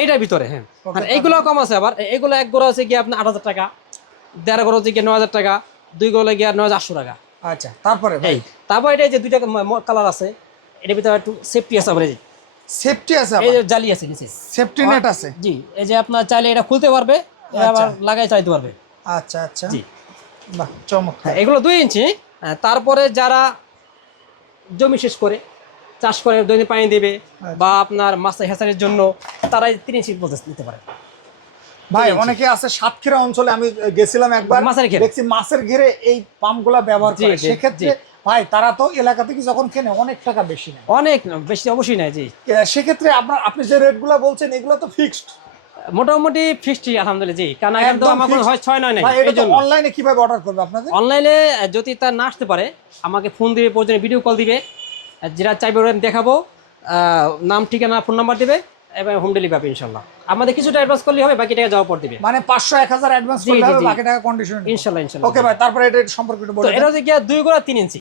এইটার ভিতরে হ্যাঁ। আর এইগুলো কম আছে আবার, এইগুলো এক গোড়া আছে গিয়ে আপনার 8,000 টাকা, 1.5 গোড়া হচ্ছে গিয়ে 9,000 টাকা, 2 গোড়া গিয়ে 9,800 টাকা। আচ্ছা, তারপরে ভাই তারপর এটা যে দুইটা কালার আছে, এটার ভিতরে একটু সেফটি আছে আবার, সেফটি আছে, এই যে জালি আছে নিচে, সেফটি নেট আছে। জি, এই যে আপনার চাইলে এটা খুলতে পারবে, এটা আবার লাগাই চালাতে পারবে। আচ্ছা আচ্ছা, জি, বাহ চমৎকার। এগুলো 2 ইঞ্চি। তারপরে যারা জমি শেষ করে চাষ করে দৈনিক পানি দেবে বা আপনার মাছ হেঁচারির জন্য, তারাই 3 ইঞ্চি পর্যন্ত নিতে পারে। ভাই অনেকে আছে সাতক্ষীরা অঞ্চলে, আমি গেছিলাম একবার, মাছের ঘেরে দেখছি মাছের ঘেরে এই পাম্পগুলা ব্যবহার করে। সেক্ষেত্রে ভাই তারা তো এলাকা থেকে যখন কেনে অনেক টাকা বেশি নেয়, অনেক বেশি অবশ্যই নেয়। জি, সেক্ষেত্রে আপনি যে রেটগুলো বলছেন এগুলো তো ফিক্সড, মোটামুটি ফিক্সড আলহামদুলিল্লাহ। জি, কারণ এখন তো আমার কোনো হয় 6-9 নাই। এই জন্য অনলাইনে কিভাবে অর্ডার করবে আপনাদের? অনলাইনে যদি তার না আসতে পারে আমাকে ফোন দিবে, প্রয়োজনে ভিডিও কল দিবে, যেটা চাইবে ওরা দেখাবো, নাম ঠিকানা ফোন নাম্বার দিবে এবং হোম ডেলিভারি পাবে ইনশাল্লাহ। আমাদের কিছুটা অ্যাডভান্স করলে হবে, বাকি টাকা যাওয়ার পর দিবে। মানে 500-1000 অ্যাডভান্স করলে হবে, বাকি টাকা কন্ডিশন। ইনশাল্লাহ ইনশাল্লাহ। ওকে ভাই, তারপরে এটা সম্পর্কে একটু বলুন। এটা হচ্ছে গিয়া 2 গোড়া 3 ইঞ্চি।